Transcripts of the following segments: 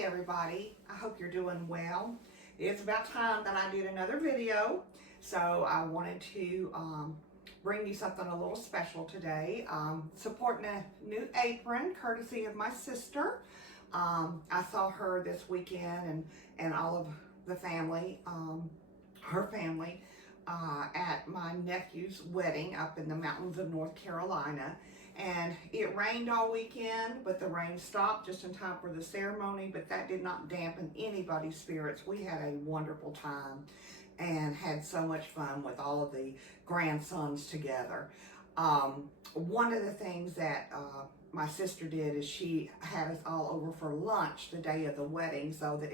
Hey everybody, I hope you're doing well. It's about time that I did another video, so I wanted to bring you something a little special today. Supporting a new apron courtesy of my sister. I saw her this weekend and all of the family, her family, at my nephew's wedding up in the mountains of North Carolina. And it rained all weekend, but the rain stopped just in time for the ceremony, but that did not dampen anybody's spirits. We had a wonderful time and had so much fun with all of the grandsons together. One of the things that my sister did is she had us all over for lunch the day of the wedding so that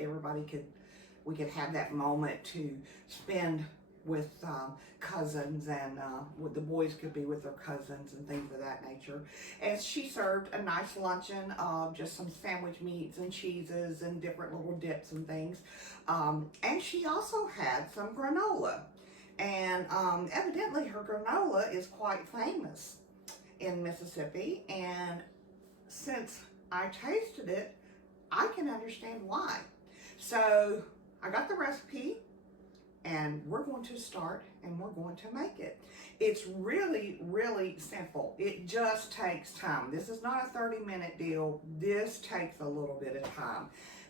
we could have that moment to spend with cousins, and with the boys could be with their cousins and things of that nature. And she served a nice luncheon of just some sandwich meats and cheeses and different little dips and things. And she also had some granola. And evidently her granola is quite famous in Mississippi. And since I tasted it, I can understand why. So I got the recipe, and we're going to start and we're going to make it. It's really, really simple. It just takes time. This is not a 30-minute deal. This takes a little bit of time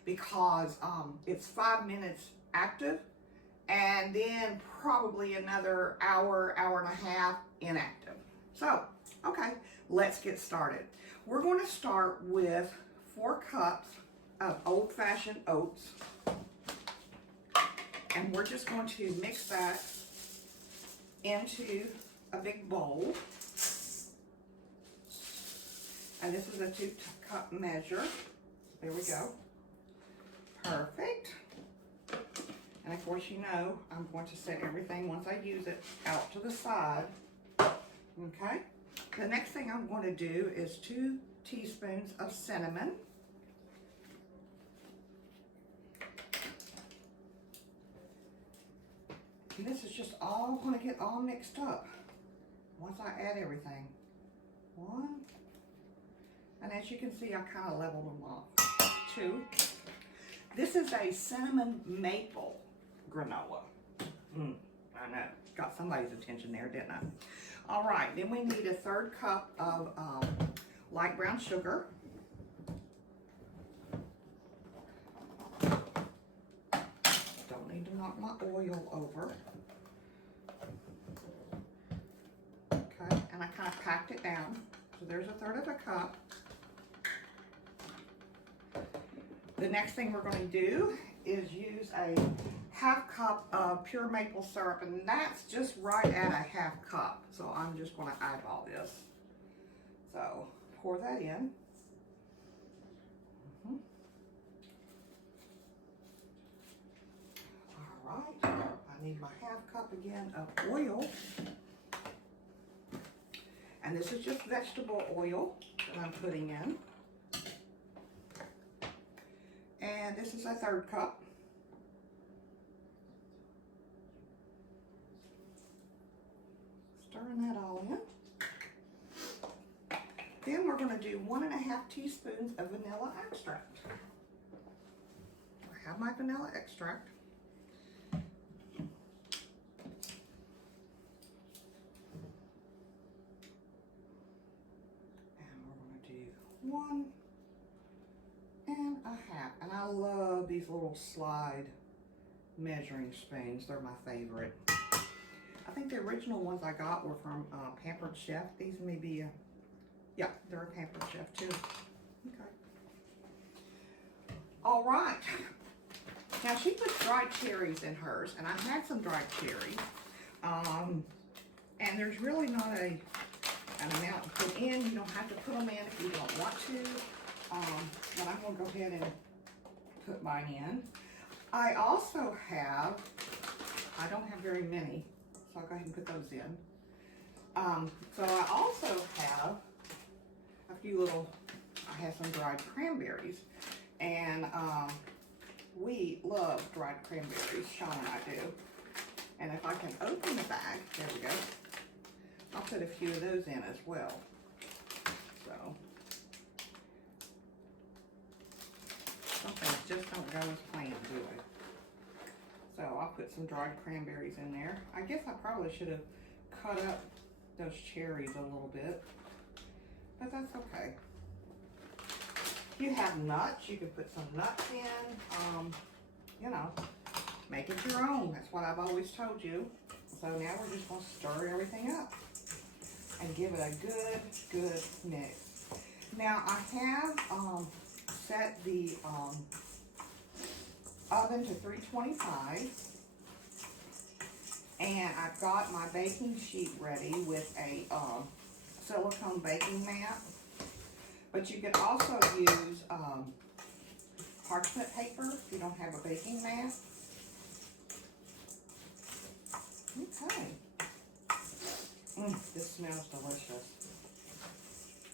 because it's 5 minutes active and then probably another hour, hour and a half inactive. So, okay, let's get started. We're going to start with 4 cups of old-fashioned oats. And we're just going to mix that into a big bowl. And this is a 2-cup measure. There we go. Perfect. And of course, you know, I'm going to set everything once I use it out to the side. Okay. The next thing I'm going to do is 2 teaspoons of cinnamon. And this is just all going to get all mixed up once I add everything. 1. And as you can see, I kind of leveled them off. 2. This is a cinnamon maple granola. I know. Got somebody's attention there, didn't I? All right. Then we need a 1/3 cup of light brown sugar. To knock my oil over. Okay, and I kind of packed it down. So there's 1/3 cup. The next thing we're going to do is use a 1/2 cup of pure maple syrup, and that's just right at a 1/2 cup. So I'm just going to eyeball this. So pour that in. Right, I need my 1/2 cup again of oil, and this is just vegetable oil that I'm putting in, and this is a 1/3 cup. Stirring that all in. Then we're going to do 1½ teaspoons of vanilla extract. I have my vanilla extract. One and a half. And I love these little slide measuring spoons. They're my favorite. I think the original ones I got were from Pampered Chef. These may be yeah, they're a Pampered Chef too. Okay. All right. Now she puts dried cherries in hers, and I had some dried cherries. And there's really not an amount to put in. You don't have to put them in if you don't want to. But I'm going to go ahead and put mine in. I also have, I don't have very many, so I'll go ahead and put those in. So I also have a few little, I have some dried cranberries. And we love dried cranberries, Sean and I do. And if I can open the bag, there we go. I'll put a few of those in as well. So, something just don't go as planned, do they? So I'll put some dried cranberries in there. I guess I probably should have cut up those cherries a little bit, but that's okay. If you have nuts, you can put some nuts in, you know, make it your own. That's what I've always told you. So now we're just gonna stir everything up and give it a good mix. Now I have set the oven to 325, and I've got my baking sheet ready with a silicone baking mat. But you can also use parchment paper if you don't have a baking mat. Okay. This smells delicious.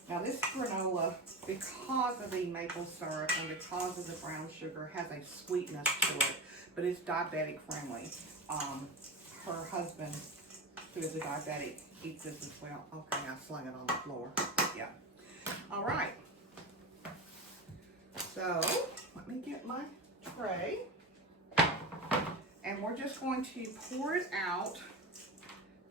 Now this granola, because of the maple syrup and because of the brown sugar, has a sweetness to it, but it's diabetic friendly. Her husband, who is a diabetic, eats this as well. Okay, I slung it on the floor. Yeah. All right. So let me get my tray, and we're just going to pour it out.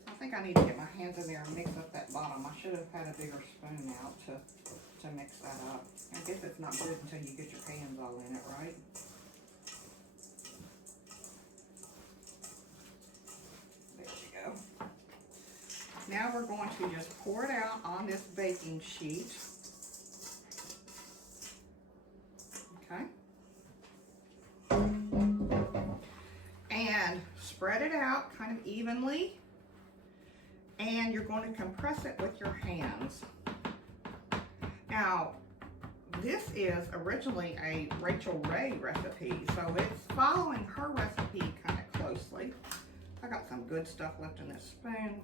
I think I need to get my hands in there and mix up that bottom. I should have had a bigger spoon out to mix that up. I guess it's not good until you get your hands all in it, right? There you go. Now we're going to just pour it out on this baking sheet. Okay. And spread it out kind of evenly. And you're going to compress it with your hands. Now, this is originally a Rachel Ray recipe, so it's following her recipe kind of closely. I got some good stuff left in this spoon.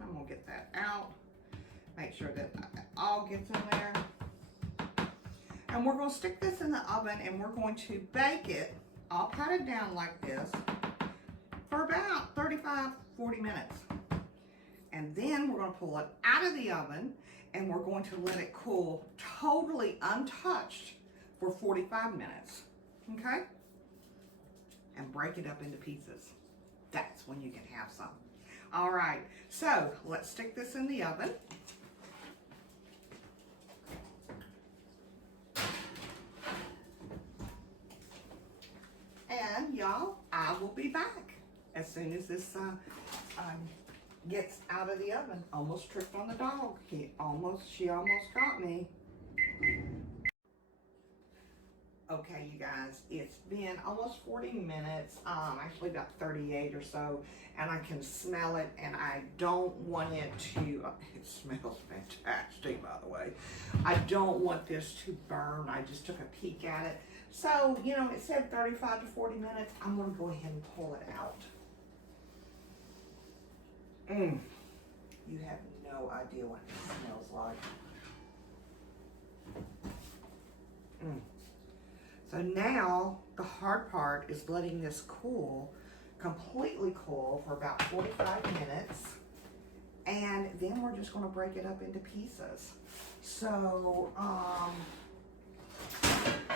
I'm gonna get that out. Make sure that all gets in there. And we're gonna stick this in the oven, and we're going to bake it, all patted down like this, for about 35-40 minutes. And then we're going to pull it out of the oven, and we're going to let it cool totally untouched for 45 minutes, okay? And break it up into pieces. That's when you can have some. All right, so let's stick this in the oven. And y'all, I will be back as soon as this gets out of the oven. Almost tripped on the dog. She almost got me. Okay, you guys, it's been almost 40 minutes, actually about 38 or so, and I can smell it, and I don't want it to, it smells fantastic, by the way. I don't want this to burn. I just took a peek at it. So, you know, it said 35 to 40 minutes. I'm gonna go ahead and pull it out. You have no idea what it smells like. So now the hard part is letting this cool, completely cool, for about 45 minutes. And then we're just going to break it up into pieces. So,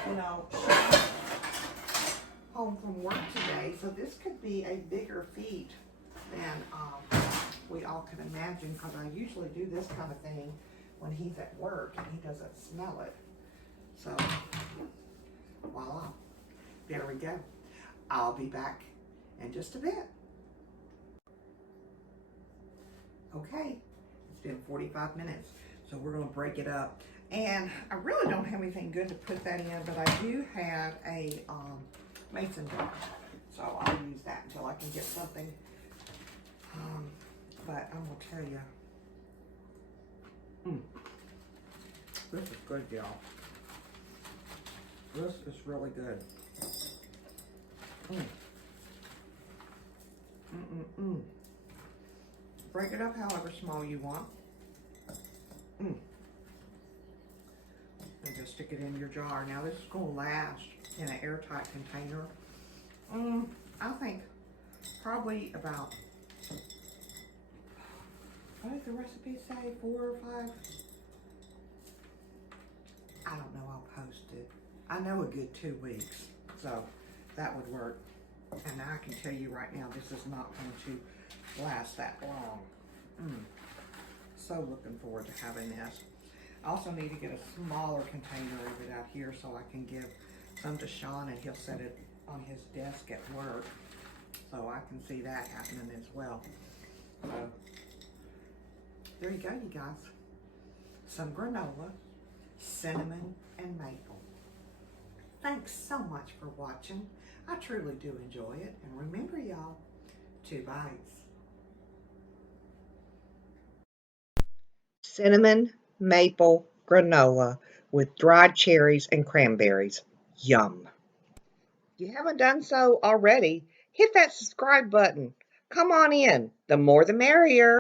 you know, she's home from work today, so this could be a bigger feat than we all can imagine, because I usually do this kind of thing when he's at work and he doesn't smell it. So, voila, there we go. I'll be back in just a bit. Okay, it's been 45 minutes, so we're gonna break it up. And I really don't have anything good to put that in, but I do have a mason jar, so I'll use that until I can get something. But I'm gonna tell you, this is good, y'all. This is really good. Break it up however small you want. And just stick it in your jar. Now this is gonna last in an airtight container. I think probably about, what does the recipe say, 4 or 5? I don't know, I'll post it. I know a good 2 weeks. So that would work. And I can tell you right now, this is not going to last that long. So looking forward to having this. I also need to get a smaller container of it out here so I can give some to Sean and he'll set it on his desk at work. So I can see that happening as well. So there you go, you guys. Some granola, cinnamon, and maple. Thanks so much for watching. I truly do enjoy it. And remember, y'all, 2 bites. Cinnamon maple granola with dried cherries and cranberries. Yum. If you haven't done so already, hit that subscribe button. Come on in. The more the merrier.